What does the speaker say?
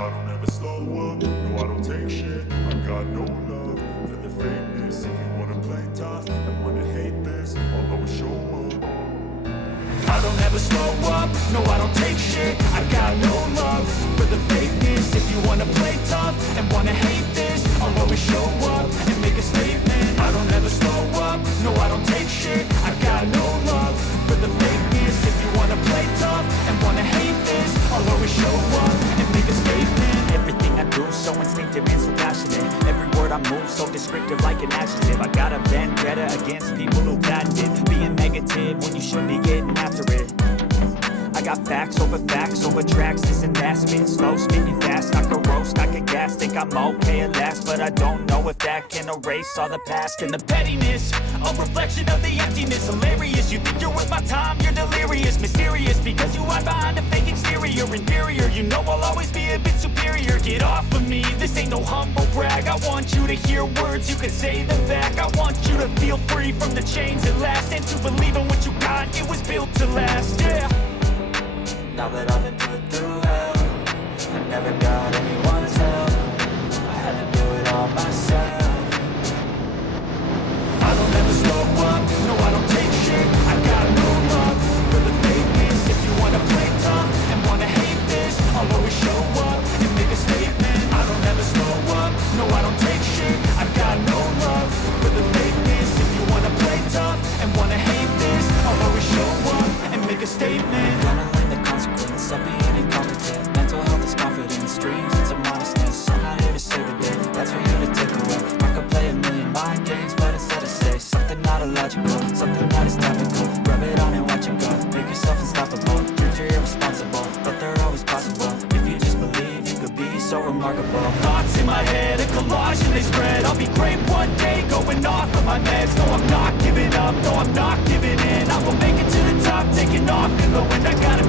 I don't ever slow up, no I don't take shit. I got no love for the fakeness. If you wanna play tough and wanna hate this, I'll always show up. I don't ever slow up, no I don't take shit. I got no love for the fakeness. If you wanna play tough and wanna hate this, I'll always show up and make a statement. I don't ever slow up, no I don't take shit. I got no love for the fakeness. If you wanna play tough and wanna hate this, I'll always show up and make a statement. Everything I do so instinctive and so passionate. Every word I move so descriptive like an adjective. I got a vendetta against people who patented being negative when you should be getting after it. I got facts over tracks, this and that. Spitting slow, speaking fast, I could roast, I could gas. Think I'm okay at last, but I don't know if that can erase all the past. And the pettiness, a reflection of the emptiness. Hilarious, you think you're worth my time, you're delirious. Mysterious, because you hide behind a fake exterior. Inferior, you know I'll always be a bit superior. Get off of me, this ain't no humble brag. I want you to hear words, you can say them back. I want you to feel free from the chains at last, and to believe in what you got, it was built to last, yeah. Now that I've been put through hell, I never got anyone's help. I had to do it all myself. I don't ever slow up, no I don't take shit. I got no love for the fakeness. If you wanna play tough and wanna hate this, I'll always show up and make a statement. I don't ever slow up, no I don't take shit. I got no love for the fakeness. If you wanna play tough and wanna hate this, I'll always show up and make a statement. Of being incompetent. Mental health is confidence, dreams into modestness. I'm not here to save the day, that's for you to take away. I could play a million mind games, but instead I say something not illogical, something that is topical. Rub it on and watch it go, make yourself unstoppable. Dreams are irresponsible, but they're always possible. If you just believe, you could be so remarkable. Thoughts in my head, a collage and they spread. I'll be great one day, going off of my meds. No, I'm not giving up, no, I'm not giving in. I will make it to the top, taking off in the wind. I gotta